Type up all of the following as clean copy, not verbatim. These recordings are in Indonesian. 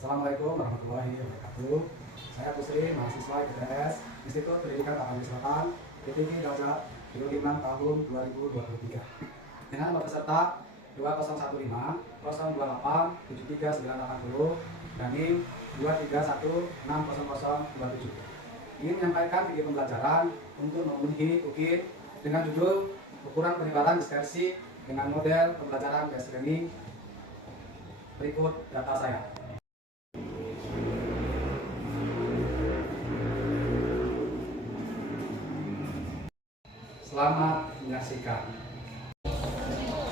Assalamualaikum warahmatullahi wabarakatuh. Saya Pusri, mahasiswa IPTS Institut Pendidikan Tapanuli Selatan, PTG Darjat 25 tahun 2023. Dengan nomor peserta 2015 028 73980 dan NIM 231600027. Ingin menyampaikan video pembelajaran untuk memenuhi UKIP dengan judul ukuran penyebaran dispersi dengan model pembelajaran base learning. Berikut data saya. Selamat menyaksikan.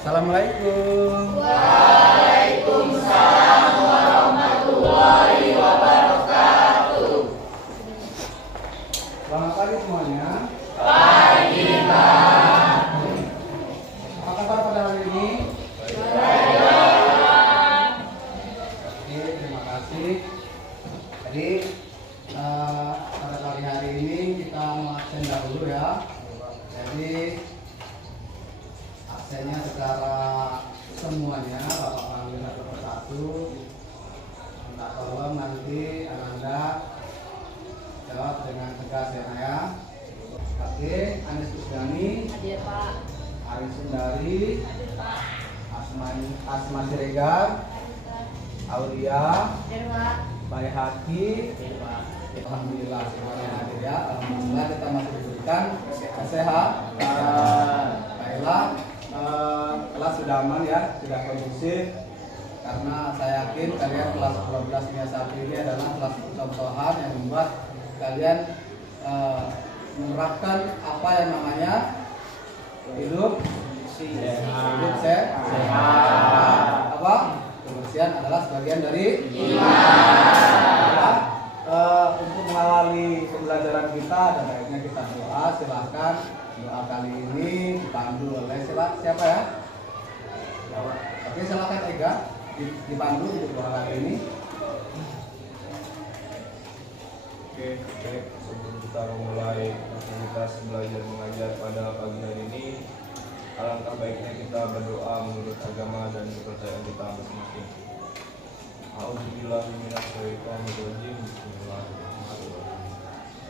Assalamualaikum. Waalaikumsalam warahmatullahi wabarakatuh. Selamat pagi semuanya. Pagi, Pak. Apa kabar pada hari ini? Baik. Oke, terima kasih. Jadi pada pagi hari ini kita mau absen dahulu ya. Jadi absennya secara semuanya Bapak panggil satu persatu. Minta tolong nanti Ananda jawab dengan tegas ya Naya. Oke, Anis Kusdani, Hadir, Pak. Aris Sundari, Hadir, Pak. Asma Siregar, Aulia, Hadir, Pak. Baik Haki. Hadir, Pak. Alhamdulillah semuanya hadir ya. Alhamdulillah kita masih diberikan kesehatan. Baiklah, kelas sudah aman ya, sudah kondusif. Karena saya yakin kalian kelas 12 MIA 1 ini adalah kelas contohan yang membuat kalian menerapkan apa yang namanya hidup sehat. Apa? Kebersihan adalah sebagian dari iman. Untuk mengawali pembelajaran kita dan akhirnya kita doa. Silahkan doa kali ini dipandu oleh siapa ya? Oke, silakan Ega dipandu untuk doa kali ini. Oke, baik. Sebelum kita memulai aktivitas belajar mengajar pada pagi hari ini, alangkah baiknya kita berdoa menurut agama dan kepercayaan kita masing-masing. A'udzubillahiminasyaitonirrajim. Bismillahirrahmanirrahim.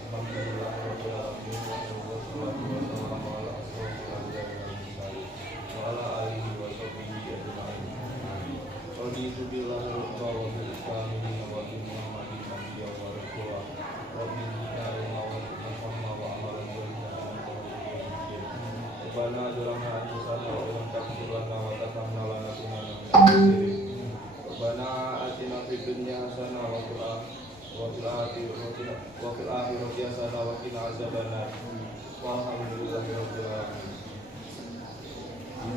Alhamdulillahirabbil alamin wassalatu wassalamu ala asyrofil anbiya'i wal mursalin wa ala alihi wa sahbihi ajma'in. Raditu billahi rabban wa bil islami dinan wa bi Muhammadin nabiyyan wa rasulah. Rabbi zidna ilma wa fahma wa amalan wa Rabbana zalamna anfusana wa illam taghfir lana wa tarhamna lanakunanna minal khasirin. Rabbana atina fid dunya hasanah wa fil akhirati hasanah wa qina azabannar. Walhamdulillahi rabbil alamin.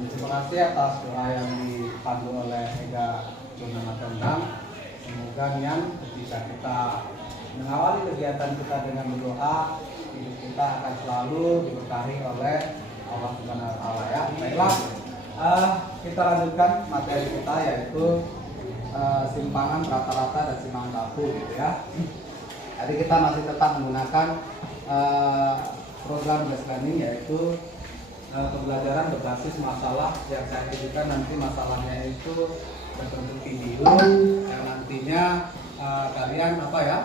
Terima kasih atas doa yang dipandu oleh Ega Jonama Tentang. Semoga nian ketika kita mengawali kegiatan kita dengan berdoa, hidup kita akan selalu diberkahi oleh Allah Subhanahu wa Ta'ala ya. Baiklah, kita lanjutkan materi kita yaitu simpangan rata-rata dan simpangan baku gitu ya. Jadi kita masih tetap menggunakan program base learning yaitu pembelajaran berbasis masalah yang saya tujukan nanti masalahnya itu berbentuk video yang nantinya kalian apa ya?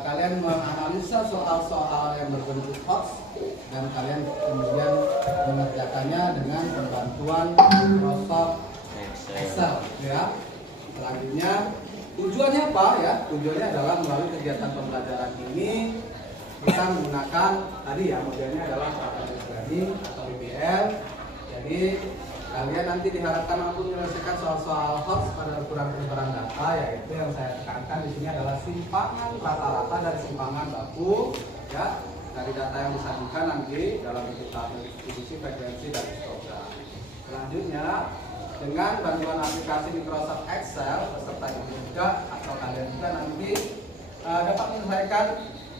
Kalian menganalisa soal-soal yang berbentuk hoax dan kalian kemudian mengerjakannya dengan bantuan Microsoft Excel ya. Selanjutnya tujuannya apa ya? Tujuannya adalah melalui kegiatan pembelajaran ini kita menggunakan tadi ya modelnya adalah base learning atau BBL. Jadi kalian nanti diharapkan mampu menyelesaikan soal-soal hoax pada ukuran penyebaran data, yaitu yang saya tekankan di sini adalah simpangan rata-rata dan simpangan baku ya dari data yang disajikan nanti dalam bentuk tabel distribusi, frekuensi dan histogram. Selanjutnya dengan bantuan aplikasi Microsoft Excel beserta ibu juga atau kalian juga nanti dapat menyelesaikan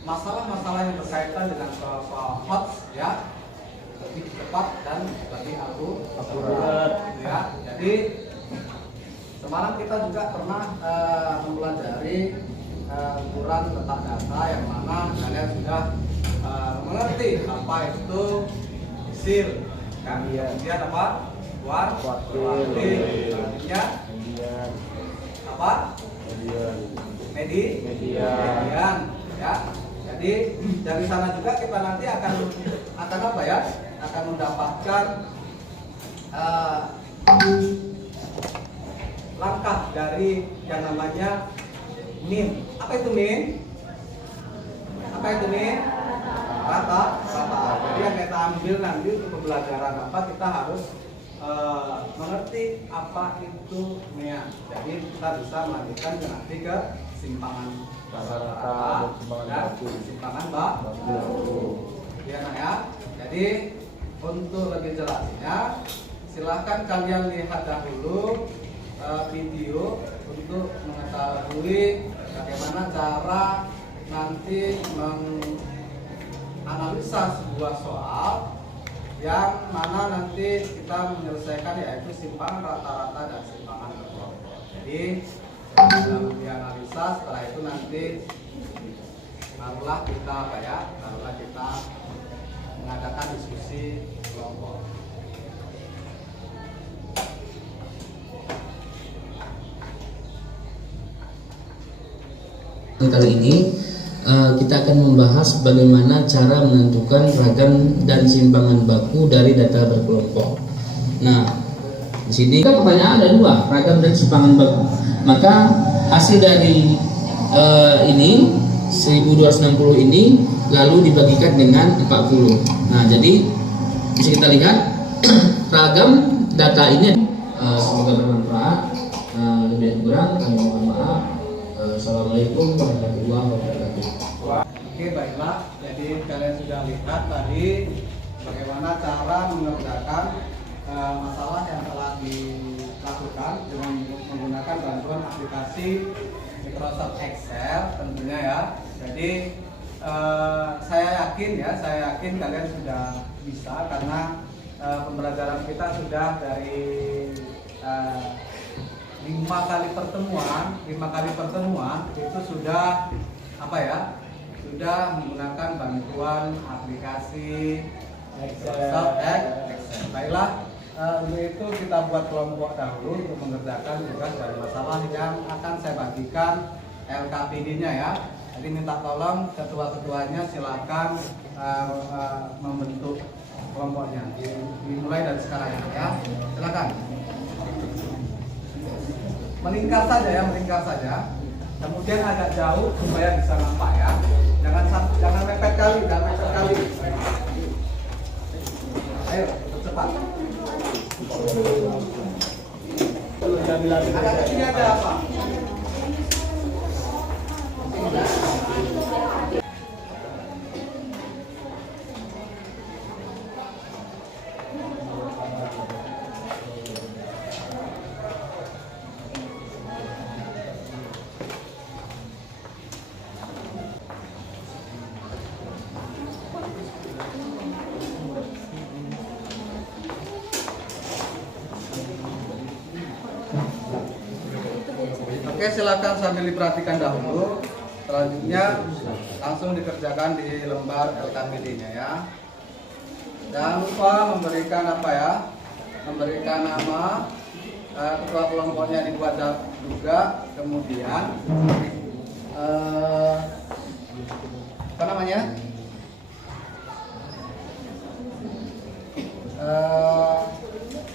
masalah-masalah yang berkaitan dengan soal-soal hoax ya lebih cepat dan lebih akurat ya. Jadi semalam kita juga pernah mempelajari ukuran letak data yang mana kalian sudah mengerti apa itu sil kan, kemudian apa kuartil, selanjutnya apa median ya. Jadi dari sana juga kita nanti akan apa ya? Akan mendapatkan langkah dari yang namanya min. Apa itu min? Apa itu min? Rata. Jadi yang kita ambil nanti untuk pembelajaran apa, kita harus mengerti apa itu mean. Jadi kita bisa melanjutkan nanti ke simpangan rata dan simpangan baku. Ya, nah ya. Jadi untuk lebih jelasnya, silahkan kalian lihat dahulu video untuk mengetahui bagaimana cara nanti menganalisa sebuah soal yang mana nanti kita menyelesaikan, yaitu simpangan rata-rata dan simpangan berkelompok. Jadi dalam dianalisa, setelah itu nanti barulah kita mengadakan diskusi kelompok. Kali ini kita akan membahas bagaimana cara menentukan ragam dan simpangan baku dari data berkelompok. Nah, di sini kan pertanyaan ada dua, ragam dan simpangan baku. Maka hasil dari ini 1260 ini lalu dibagikan dengan 40. Nah, jadi bisa kita lihat ragam data ini. Semoga bermanfaat. Lebih kurang kami mohon maaf. Assalamualaikum warahmatullahi wabarakatuh. Oke, baiklah. Jadi kalian sudah lihat tadi bagaimana cara mengerjakan masalah yang telah dilakukan dengan menggunakan bantuan aplikasi Microsoft Excel tentunya ya. Jadi saya yakin kalian sudah bisa, karena pembelajaran kita sudah dari 5 kali pertemuan itu sudah sudah menggunakan bantuan aplikasi Microsoft Excel. Baiklah, untuk itu kita buat kelompok dahulu untuk mengerjakan tugas dari masalah yang akan saya bagikan LKPD-nya ya. Jadi minta tolong ketua-ketuanya silakan membentuk kelompoknya. Dimulai dari sekarang ya. Silakan. Melingkar saja. Kemudian agak jauh supaya bisa nampak ya. Jangan mepet kali. Ayo, cepat. Agak ke sini ada apa? Oke, silakan sambil diperhatikan dahulu. Selanjutnya langsung dikerjakan di lembar LKPD-nya ya. Jangan lupa memberikan memberikan nama, ketua kelompoknya dibuat juga. Kemudian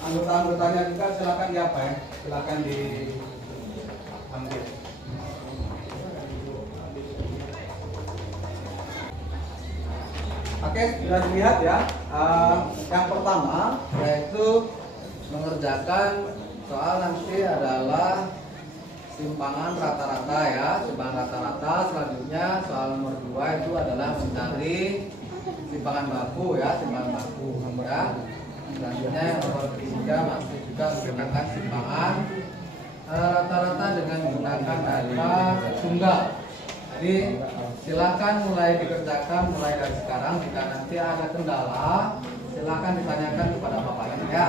anggota-anggotanya juga silakan silakan diambil. Oke, sudah dilihat ya. Yang pertama yaitu mengerjakan soal nanti adalah simpangan rata-rata ya, simpangan rata-rata. Selanjutnya soal nomor 2 itu adalah mencari simpangan baku ya, simpangan baku ya. Selanjutnya yang nomor 3 masih juga menggunakan simpangan rata-rata dengan menggunakan data tunggal. Jadi silakan mulai dikerjakan mulai dari sekarang. Jika nanti ada kendala, silakan ditanyakan kepada bapaknya ya.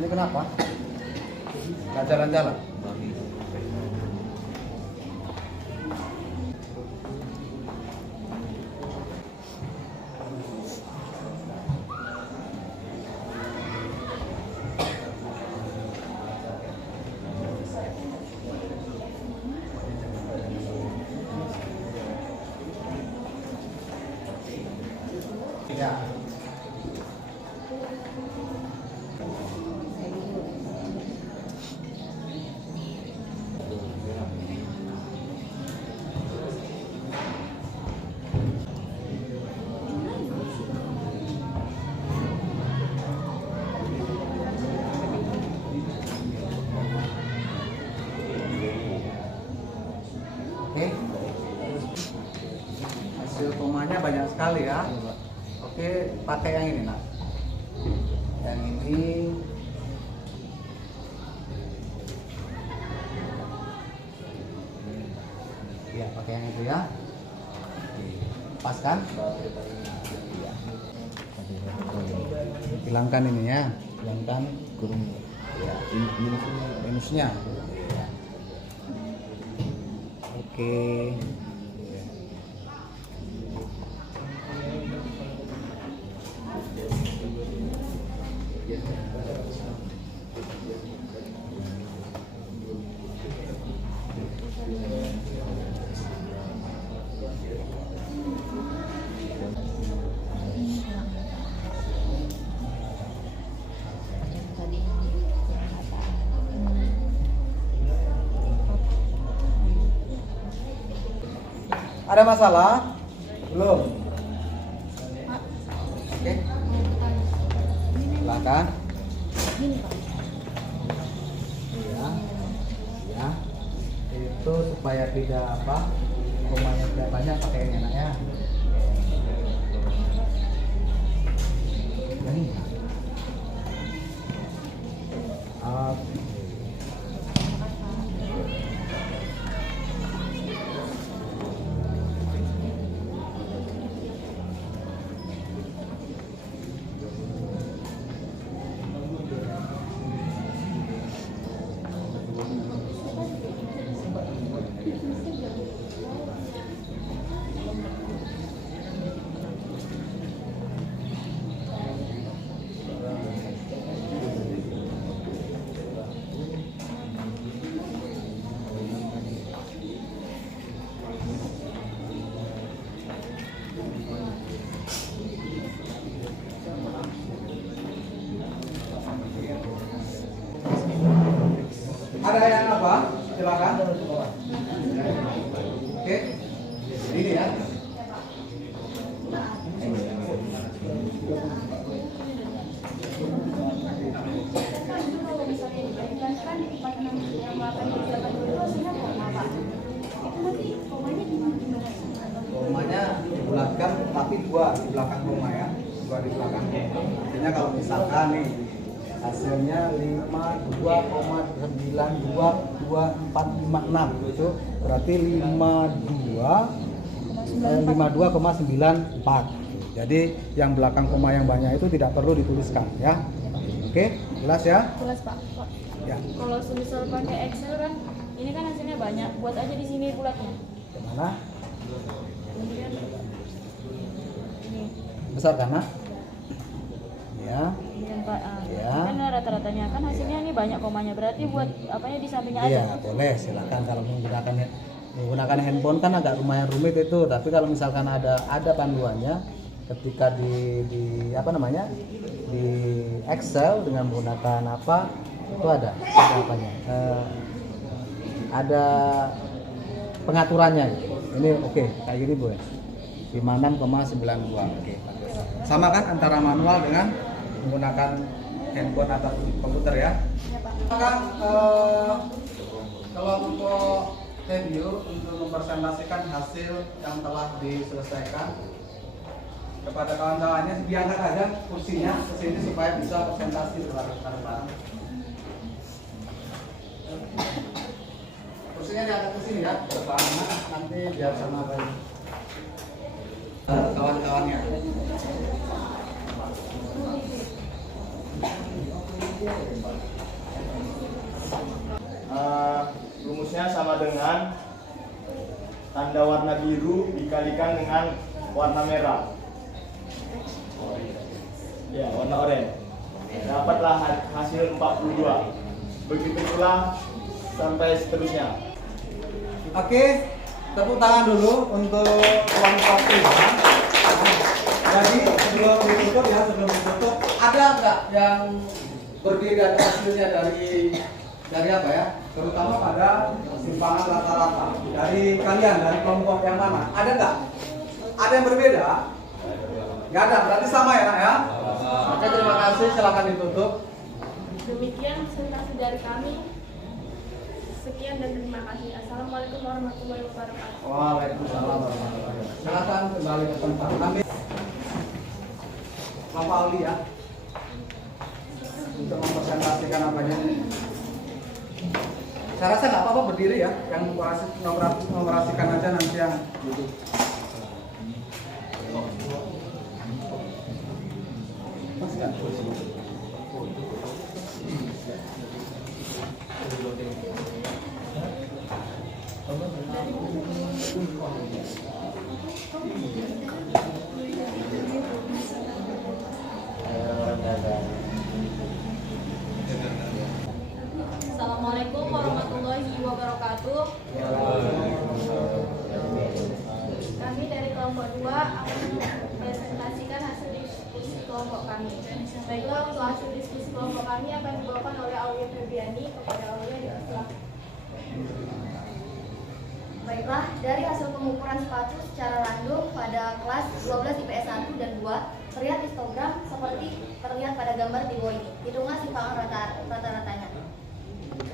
Ini kenapa? Nggak jalan-jalan? Ya. Oke. Hasil komanya banyak sekali ya. Oke, pakai yang ini, nak. Yang ini. Ya, pakai yang itu ya. Pas kan? Hilangkan ini ya. Hilangkan kurungnya. Ya, minusnya. Ya. Oke. Ada masalah? Belum? Oke. Silakan. Iya. Ya. Itu supaya tidak apa? Komanya tidak banyak, pakai ini nak ya. Ini. Ada yang apa? Silakan. Oke. Ini ya. Komanya dibulatkan tapi dua di belakang koma ya. Dua di belakang koma. Artinya kalau misalkan nih hasilnya 52,92246 itu berarti 52,94. Jadi yang belakang koma yang banyak itu tidak perlu dituliskan ya. Oke, jelas ya? Jelas Pak. Ya. Kalau misal pakai Excel kan, ini kan hasilnya banyak. Buat aja di sini bulatnya. Gimana? Kemudian ini. Besar karena? Ya. Kemudian Pak, Ya. kan rata-ratanya kan hasilnya ini banyak komanya. Berarti buat apanya di sampingnya aja. Iya, boleh. Silakan kalau menggunakan handphone kan agak lumayan rumit itu. Tapi kalau misalkan ada panduannya ketika di apa namanya? Di Excel dengan menggunakan apa? Itu ada apanya? Ada pengaturannya. Ini oke, kayak gini Bu ya. 56,92. Oke. Sama kan antara manual dengan menggunakan handphone atau komputer ya. Kan kalau untuk review untuk mempresentasikan hasil yang telah diselesaikan kepada kawan-kawannya, diangkat aja kursinya ke sini supaya bisa presentasi bareng-bareng. Kursinya diangkat ke sini ya, depan nanti biar sama kawan-kawannya. Rumusnya sama dengan tanda warna biru dikalikan dengan warna merah. Ya, warna oranye. Dapatlah hasil 42. Begitu pula sampai seterusnya. Oke, tepuk tangan dulu untuk kelompok 5. Jadi sebelum ditutup ada nggak yang berbeda hasilnya dari apa ya? Terutama pada simpangan rata-rata. Dari kalian, dari kelompok yang mana? Ada nggak? Ada yang berbeda? Nggak ada, berarti sama ya nak ya? Oke, terima kasih, silakan ditutup. Demikian presentasi dari kami. Sekian dan terima kasih. Assalamualaikum warahmatullahi wabarakatuh. Waalaikumsalam warahmatullahi wabarakatuh. Silakan kembali ke tempat. Ambil Bapak Aldi ya, untuk mempresentasikan apanya. Saya rasa nggak apa-apa berdiri ya, yang mengoperasikan aja nanti yang duduk. Assalamualaikum warahmatullahi wabarakatuh. Kami dari kelompok 2 akan mempresentasikan hasil diskusi kelompok kami. Baiklah, untuk hasil diskusi kelompok kami akan dibawakan oleh Aulia Febriani. Kepada Aulia dipersilakan. Baiklah, dari hasil pengukuran sepatu secara random pada kelas 12 IPS 1 dan 2 terlihat histogram seperti terlihat pada gambar di bawah ini. Hitunglah simpangan rata-ratanya.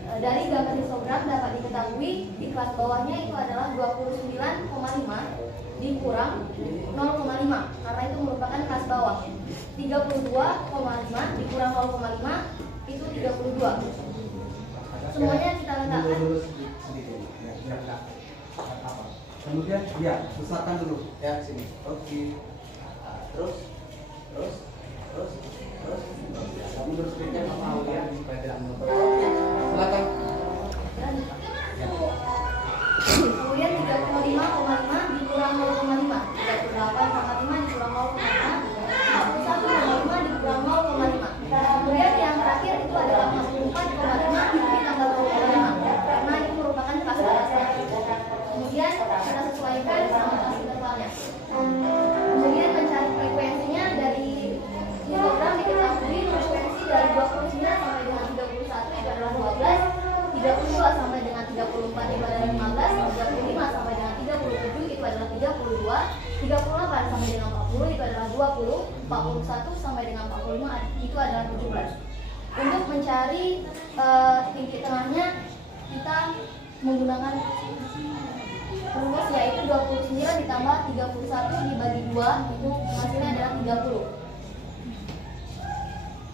Dari gambar histogram dapat diketahui di kelas bawahnya itu adalah 29,5 dikurang 0,5 karena itu merupakan kelas bawah. 32,5 dikurang 0,5 itu 32. Semuanya kita letakkan. Kemudian ya, besarkan dulu ya sini. Oke. Terus. Kamu terus pikir sama Aulia supaya tidak menutup. Silakan. Kemudian 35,5 dikurang 0,5, 38,5 dikurang 0,5, 41,5 dikurang 0,5. Kemudian yang terakhir itu adalah 44,5 ditambah 0,5 karena itu merupakan kelas atasnya. Kemudian kita sesuaikan sama kelas intervalnya. Kemudian mencari frekuensinya dari histogram diketahui frekuensi dari 29 sampai dengan 31 itu adalah 12, 32 sampai dengan 34 itu adalah 15, 35 sampai dengan 37 itu adalah 32, 38 sampai dengan 40 itu adalah 20, 41 sampai dengan 45 itu adalah 17. Untuk mencari tinggi tengahnya kita menggunakan rumus yaitu 29 ditambah 31 dibagi 2 itu hasilnya adalah 30.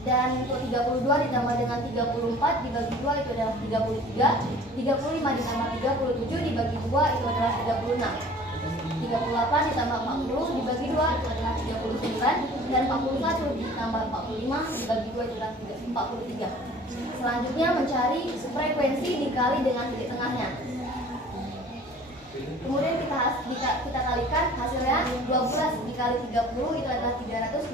Dan untuk 32 ditambah dengan 34 dibagi 2 itu adalah 33. 35 ditambah 37 dibagi 2 itu adalah 36. 38 ditambah 40 dibagi 2 itu adalah 39. Dan 41 ditambah 45 dibagi 2 itu adalah 43. Selanjutnya mencari frekuensi dikali dengan titik tengahnya. Kemudian kita kalikan hasilnya 12 dikali 30 itu adalah 360,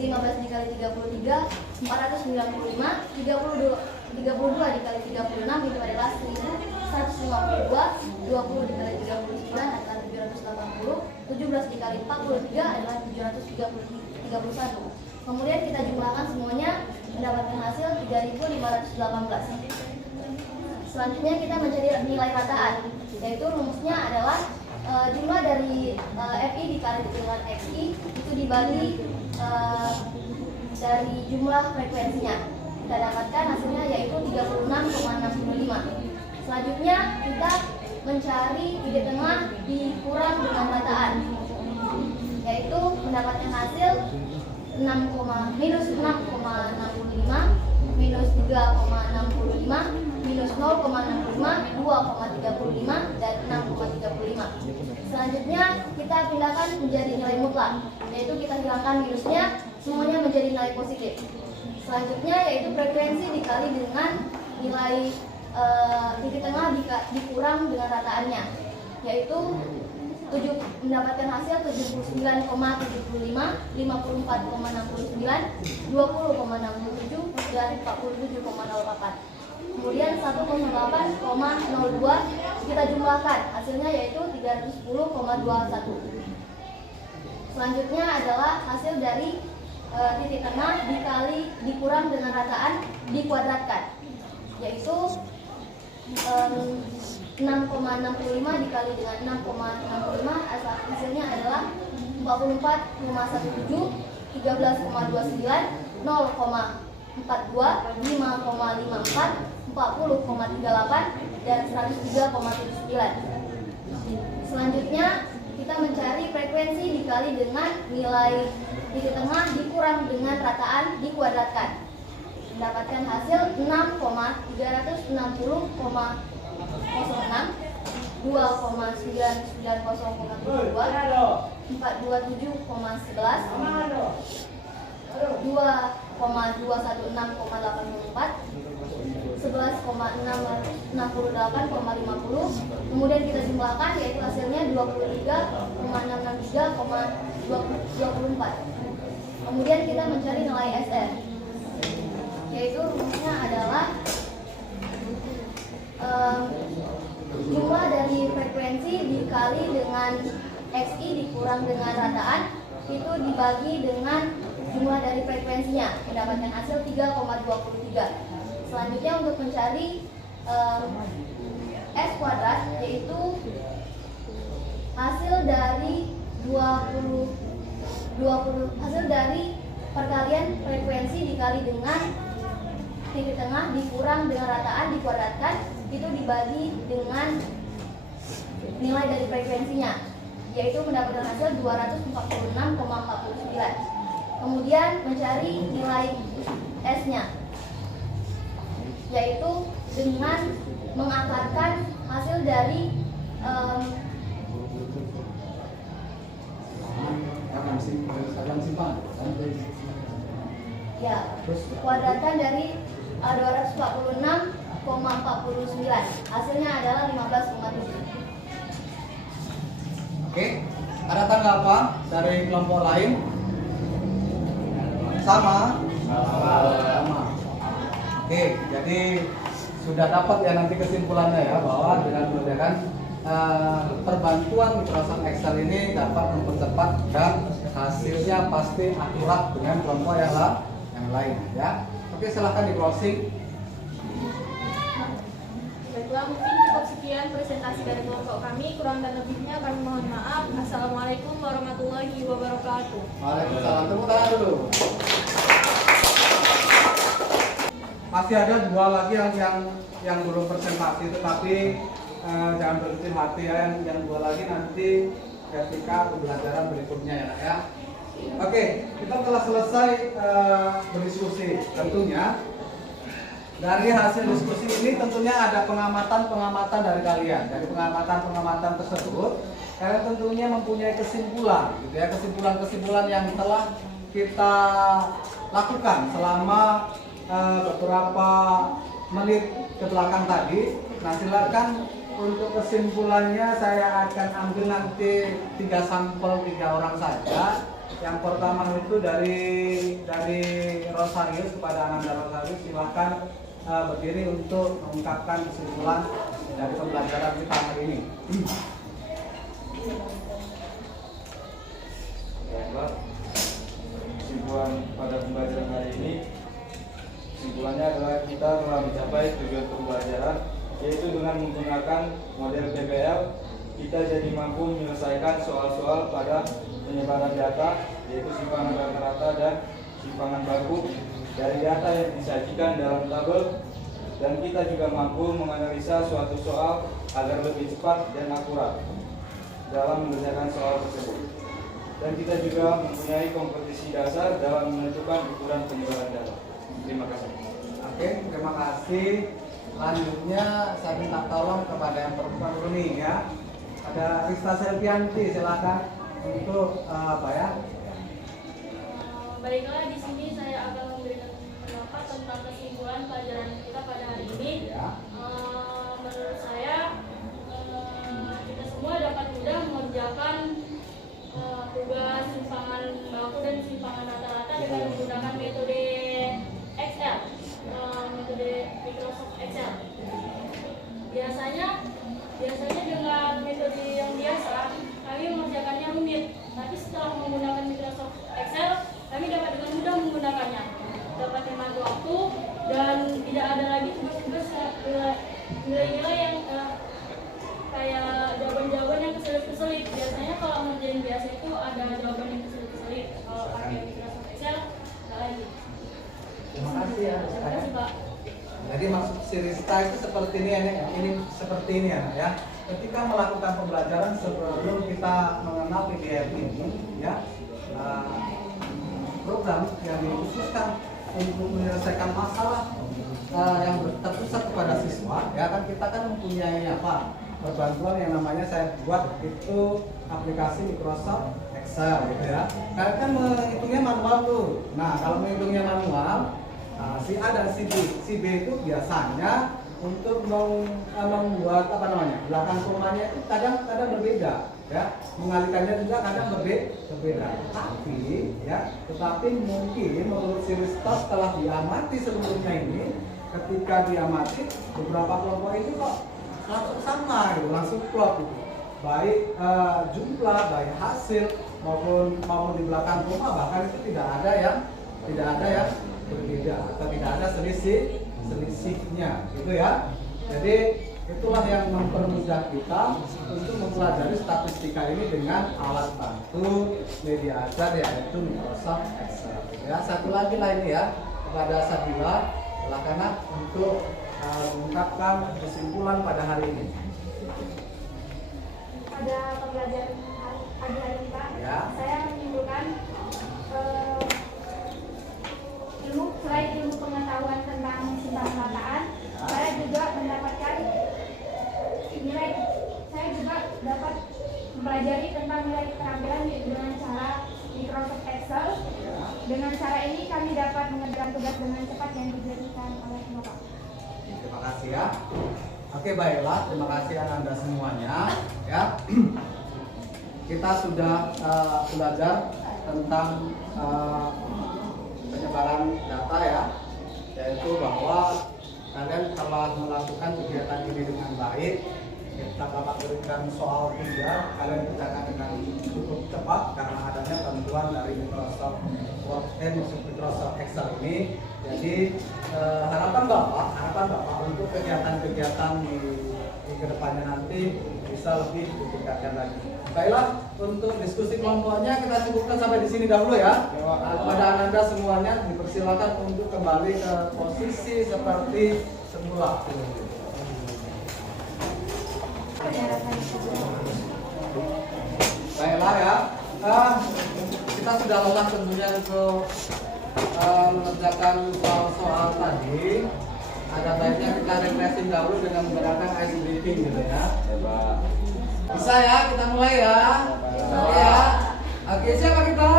15 dikali 33 495, 32 dikali 36 itu adalah 1152, 20 dikali 39 adalah 780, 17 dikali 43 adalah 731. Kemudian kita jumlahkan semuanya mendapatkan hasil 3518. Selanjutnya kita mencari nilai rataan, yaitu rumusnya adalah jumlah dari FI dikali dengan XI itu dibagi dari jumlah frekuensinya. Kita dapatkan hasilnya yaitu 36,65. Selanjutnya kita mencari titik tengah dikurang dengan rataan, yaitu mendapatkan hasil minus 6,65, minus 3,65, minus 0,65, 2,35, dan 6,35. Selanjutnya kita pindahkan menjadi nilai mutlak, yaitu kita hilangkan minusnya, semuanya menjadi nilai positif. Selanjutnya yaitu frekuensi dikali dengan nilai titik tengah dikurang dengan rataannya, yaitu mendapatkan hasil 79,75, 54,69, 20,67, dan 47,08. Kemudian 108,02 kita jumlahkan, hasilnya yaitu 310,21. Selanjutnya adalah hasil dari titik tengah dikurang dengan rataan dikuadratkan, yaitu 6,65 dikali dengan 6,65, hasilnya adalah 44,17, 13,29, 0,42, 5,54, 40,38, dan 103,79. Selanjutnya kita mencari frekuensi dikali dengan nilai titik tengah dikurang dengan rataan dikuadratkan, mendapatkan hasil 6,360,06, 2,990,72, 427,11, 2,216,84, 11,668,50. Kemudian kita jumlahkan, yaitu hasilnya 23,663,24. Kemudian kita mencari nilai SR, yaitu rumusnya adalah jumlah dari frekuensi dikali dengan XI dikurang dengan rataan itu dibagi dengan jumlah dari frekuensinya, mendapatkan hasil 3,23. Selanjutnya untuk mencari S kuadrat, yaitu hasil dari 20 hasil dari perkalian frekuensi dikali dengan titik tengah dikurang dengan rataan dikuadratkan itu dibagi dengan nilai dari frekuensinya, yaitu mendapatkan hasil 246,49. Kemudian mencari nilai S-nya, yaitu dengan mengakarkan hasil dari kuadratkan dari 246,49. Hasilnya adalah 15,7. Oke, ada tanggapan dari kelompok lain? Sama? Sama. Oke, jadi sudah dapat ya nanti kesimpulannya ya, bahwa dengan menggunakan perbantuan Microsoft Excel ini dapat mempercepat dan hasilnya pasti akurat dengan kelompok yang lain ya. Oke, silahkan di closing. Baiklah, mungkin cukup sekian presentasi dari kelompok kami. Kurang dan lebihnya kami mohon maaf. Assalamualaikum warahmatullahi wabarakatuh. Waalaikumsalam. Tepuk tangan dulu. Masih ada dua lagi yang belum presentasi, tetapi jangan berkecil hati ya. Yang dua lagi nanti ketika pembelajaran berikutnya ya, Nak, ya. Oke, kita telah selesai berdiskusi. Tentunya dari hasil diskusi ini tentunya ada pengamatan dari kalian. Dari pengamatan tersebut, kalian tentunya mempunyai kesimpulan, gitu ya, kesimpulan yang telah kita lakukan selama beberapa menit ke belakang tadi. Nah, silakan untuk kesimpulannya saya akan ambil nanti 3 sampel 3 orang saja. Yang pertama itu dari Rosarius, kepada Ananda Rosarius, silahkan berdiri untuk mengungkapkan kesimpulan dari pembelajaran kita hari ini. Baiklah, kesimpulan pada pembelajaran hari ini, kesimpulannya adalah kita telah mencapai tujuan pembelajaran, yaitu dengan menggunakan model PBL kita jadi mampu menyelesaikan soal-soal pada penyebaran data, yaitu simpangan rata-rata dan simpangan baku dari data yang disajikan dalam tabel, dan kita juga mampu menganalisa suatu soal agar lebih cepat dan akurat dalam mengerjakan soal tersebut. Dan kita juga mempunyai kompetisi dasar dalam menentukan ukuran penyebaran data. Terima kasih. Oke, terima kasih. Selanjutnya saya minta tolong kepada yang perempuan dulu nih ya. Ada Rista Selvianti, silakan untuk apa ya? Baiklah, di sini saya akan memberikan berpendapat tentang kesimpulan pelajaran kita pada hari ini. Ya. Menurut saya kita semua dapat mudah mengerjakan tugas simpangan baku dan simpangan rata-rata dengan menggunakan metode Excel, metode Microsoft Excel. Biasanya dengan metode yang biasa kami mengerjakannya rumit, tapi setelah menggunakan Microsoft Excel kami dapat dengan mudah menggunakannya, dapat hemat waktu dan tidak ada lagi tugas-tugas nilai-nilai yang kayak jawaban-jawaban yang kesulit-kesulit. Biasanya kalau ngerjain biasa itu ada jawaban yang kesulit-kesulit, kalau pakai Microsoft Excel nggak lagi. Terima kasih ya. Terima kasih Pak. Jadi maksud Sirista itu seperti ini seperti ini ya. Ketika melakukan pembelajaran sebelum kita mengenal PDF ini, ya, program yang dikhususkan untuk menyelesaikan masalah yang terpusat kepada siswa, ya kan kita kan mempunyai apa? Perbantuan yang namanya saya buat itu aplikasi Microsoft Excel gitu ya. Kalian kan menghitungnya manual tuh. Nah, kalau menghitungnya manual, si A dan si B itu biasanya untuk membuat apa namanya belakang komanya itu kadang berbeda, ya, mengalihkannya juga kadang berbeda. Tetapi mungkin menurut Sirista setelah diamati sebelumnya ini, ketika diamati beberapa kelompok itu kok langsung sama gitu, langsung klop gitu. Baik jumlah, baik hasil maupun di belakang koma bahkan itu tidak ada yang berbeda atau tidak ada selisihnya gitu ya. Jadi itulah yang mempermudah kita untuk mempelajari statistika ini dengan alat bantu media ajar yaitu Microsoft Excel. Ya, satu lagi lain ya kepada Sabila, silakan untuk mengungkapkan kesimpulan pada hari ini. Pada pembelajaran pagi hari ini Pak, Ya. saya menyimpulkan selain ilmu pengetahuan tentang simpangan rataan, saya juga mendapatkan nilai. Saya juga dapat mempelajari tentang nilai keterampilan dengan cara Microsoft Excel. Dengan cara ini kami dapat mengerjakan tugas dengan cepat yang diberikan oleh Bapak. Terima kasih ya. Oke, baiklah, terima kasih Anda semuanya ya. Kita sudah belajar tentang penyebaran data ya, yaitu bahwa kalian telah melakukan kegiatan ini dengan baik. Kita Bapak berikan soal 3, kalian kerjakan dengan cukup cepat karena adanya bantuan dari Microsoft Word dan Microsoft Excel ini. Jadi harapan Bapak untuk kegiatan-kegiatan di kedepannya nanti bisa lebih ditingkatkan lagi. Baiklah, untuk diskusi kelompoknya kita cukupkan sampai di sini dahulu ya. Kepada Anda semuanya dipersilakan untuk kembali ke posisi seperti semula. Baiklah ya, kita sudah lelah tentunya untuk mengerjakan soal-soal tadi. Ada baiknya kita refreshing dahulu dengan menggunakan ice breathing gitu ya. Bisa ya, kita mulai ya. Oke ya. Oke, siapa kita?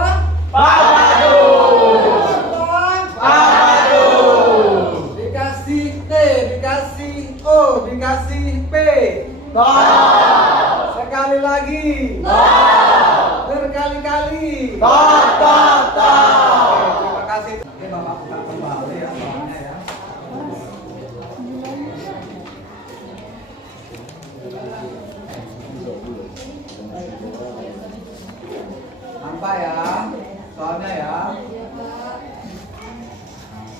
Pak Padu. Pak Padu. Dikasih T, dikasih O, dikasih P. Sekali lagi. Berkali-kali. Terima kasih. Oke, Bapak buka kembali ya soalnya ya. Nampak ya soalnya ya.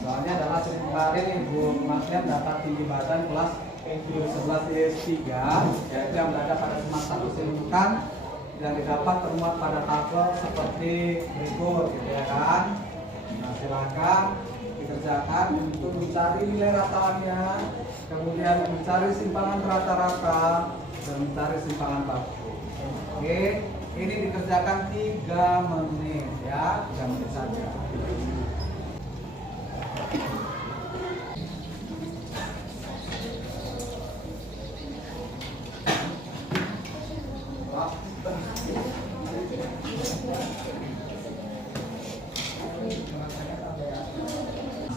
Soalnya adalah kemarin Ibu Masnya dapat tinggi badan kelas 11 IS 3, yaitu yang berada pada semasa kesimpulan yang didapat termuat pada tabel seperti berikut gitu ya kan. Nah, silakan dikerjakan untuk mencari nilai rataannya, kemudian mencari simpangan rata-rata dan mencari simpangan baku. Oke, ini dikerjakan 3 menit ya, 3 menit saja.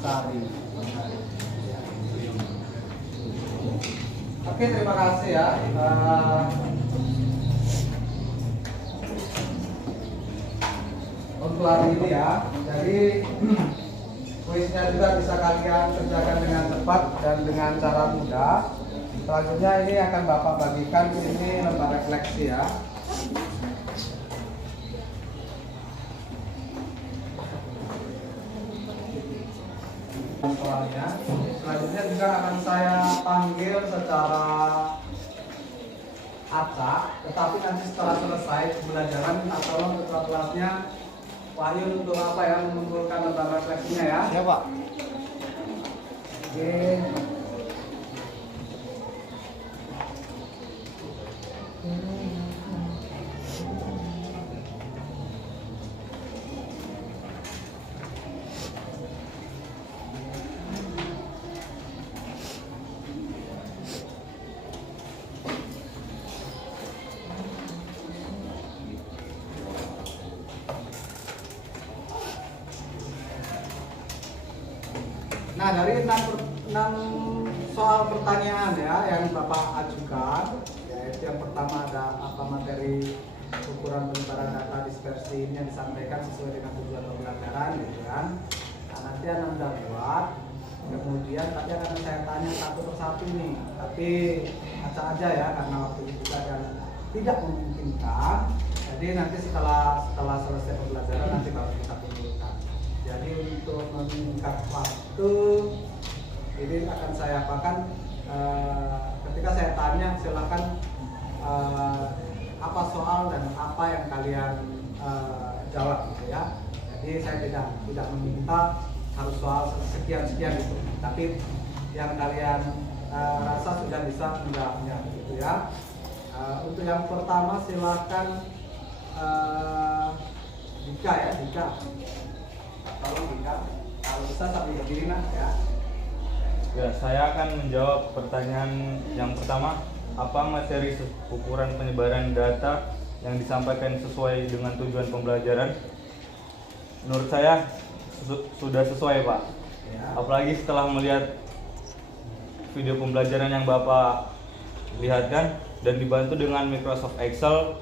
Sari. Oke, terima kasih ya. Untuk hari ini ya, jadi kuisnya juga bisa kalian kerjakan dengan cepat dan dengan cara mudah. Selanjutnya ini akan Bapak bagikan ini lembar refleksi ya. Soalnya, selanjutnya juga akan saya panggil secara acak, tetapi nanti setelah selesai pembelajaran minta tolong ketua kelasnya Wahyu untuk apa ya, mengumpulkan lembar refleksinya ya. Ya Pak. Oke. Nah, dari 6 soal pertanyaan ya yang Bapak ajukan, yaitu yang pertama ada apa materi ukuran penyebaran data dispersi ini yang disampaikan sesuai dengan tujuan pembelajaran gitu kan. Nah, nanti Anda buat, kemudian tadi akan saya tanya satu persatu nih, tapi acak aja ya karena waktu itu juga yang tidak memungkinkan. Jadi nanti setelah selesai pembelajaran nanti baru kita kumpulkan. Jadi untuk meningkat waktu ini akan saya apakan ketika saya tanya silakan apa soal dan apa yang kalian jawab gitu ya. Jadi saya tidak meminta harus soal sekian gitu, tapi yang kalian rasa sudah bisa menjawabnya gitu ya. Untuk yang pertama silakan Dika ya, Dika. Tolong Dika, kalau bisa sambil berdiri nak ya. Ya, saya akan menjawab pertanyaan yang pertama. Apa materi ukuran penyebaran data yang disampaikan sesuai dengan tujuan pembelajaran? Menurut saya sudah sesuai, Pak. Ya. Apalagi setelah melihat video pembelajaran yang Bapak lihatkan dan dibantu dengan Microsoft Excel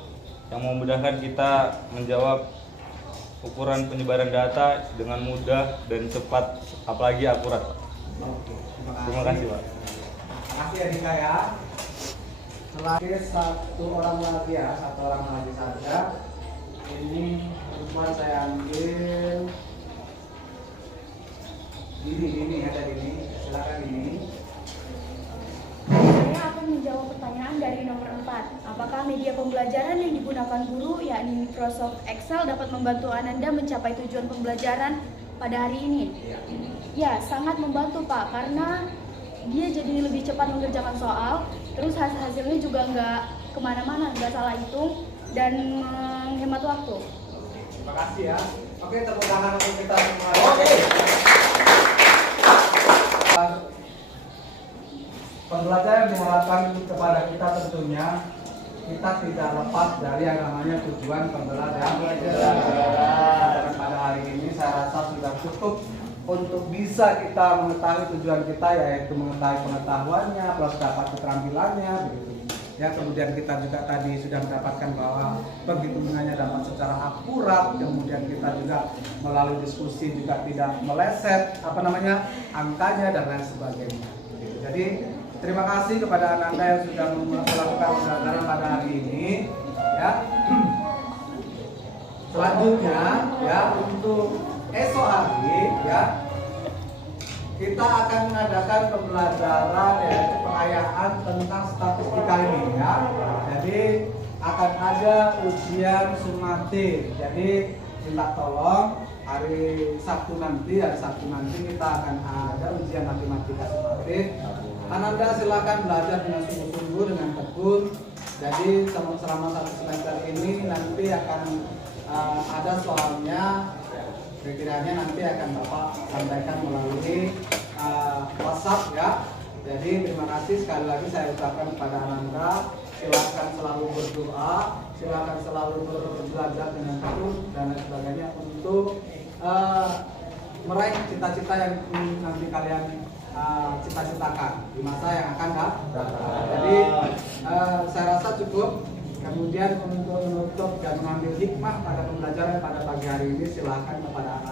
yang memudahkan kita menjawab ukuran penyebaran data dengan mudah dan cepat, apalagi akurat. Oke, Terima kasih, Pak. Terima kasih ya Dika ya. Selanjutnya satu orang lagi saja. Ini perempuan saya ambil. Ini ada ini. Silakan ini. Saya akan menjawab pertanyaan dari nomor 4. Apakah media pembelajaran yang digunakan guru, yakni Microsoft Excel, dapat membantu Ananda mencapai tujuan pembelajaran pada hari ini? Ya, sangat membantu Pak, karena dia jadi lebih cepat mengerjakan soal, terus hasilnya juga nggak kemana-mana, nggak salah hitung, dan menghemat waktu. Terima kasih ya. Oke, tepuk tangan untuk kita semua. Oke. Pembelajaran diharapkan kepada kita tentunya kita tidak lepas dari yang namanya tujuan pembelajaran. Dan pada hari ini saya rasa sudah cukup untuk bisa kita mengetahui tujuan kita, yaitu mengetahui pengetahuannya plus dapat keterampilannya begitu. Ya, kemudian kita juga tadi sudah mendapatkan bahwa penghitungannya dapat secara akurat, kemudian kita juga melalui diskusi juga tidak meleset angkanya dan lain sebagainya. Gitu. Jadi terima kasih kepada Ananda yang sudah melakukan pembelajaran pada hari ini. Ya. Selanjutnya, ya untuk esok hari, ya kita akan mengadakan pembelajaran yaitu pengayaan tentang statistika ini, ya. Jadi akan ada ujian sumatif. Jadi minta tolong hari Sabtu nanti kita akan ada ujian matematika sumatif. Ananda silakan belajar dengan sungguh-sungguh, dengan tekun. Jadi selama 1 semester ini nanti akan ada soalnya, kiranya nanti akan Bapak sampaikan melalui WhatsApp ya. Jadi terima kasih sekali lagi saya ucapkan kepada Ananda. Silakan selalu berdoa, silakan selalu belajar dengan tekun dan lain sebagainya untuk meraih cita-cita yang ingin nanti kalian cita-citakan di masa yang akan datang. Jadi saya rasa cukup. Kemudian untuk menutup dan mengambil hikmah pada pembelajaran pada pagi hari ini, silakan kepada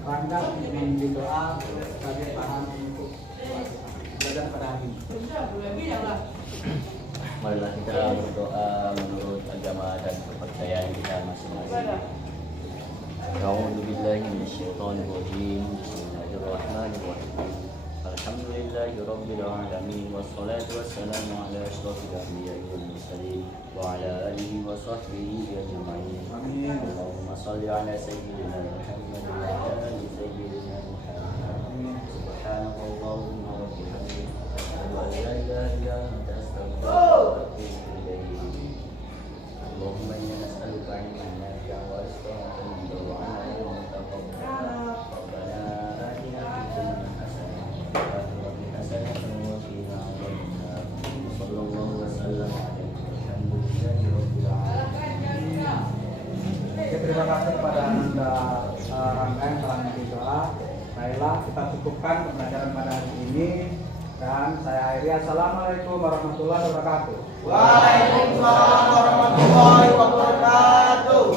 Rangga untuk memimpin doa sebagai bahan untuk belajar pada hari ini. Marilah kita berdoa menurut agama dan kepercayaan kita masing-masing. A'udzu billahi minasyaitonir rajim. Bismillahirrahmanirrahim. Alhamdulillahi rabbil alamin wassalatu wassalamu ala asyrofil anbiya'i wal mursalin wa ala alihi wa sahbihi ajma'in. Amin. Allahumma shalli ala sayyidina Muhammad wa ala ali sayyidina Muhammad. Subhanallahumma wa bihamdihi asyhadu an la ilaha illa anta astaghfiruka wa atubu ilaik. Allahumma inna nas'aluka 'ilman nafi'an wa rizqan tayyiban wa 'amalan mutaqabbalan. Rabbana atina fid dunya hasanah wa fil akhirati hasanah wa qina adzabannar. Sallallahu wasallam ala alhamdulillahi rabbil alamin. Oke, terima kasih kepada Anda Rangga yang telah memberi doa. Baiklah, kita cukupkan pembelajaran pada hari ini dan saya akhiri. Assalamualaikum warahmatullahi wabarakatuh. Waalaikumsalam warahmatullahi wabarakatuh.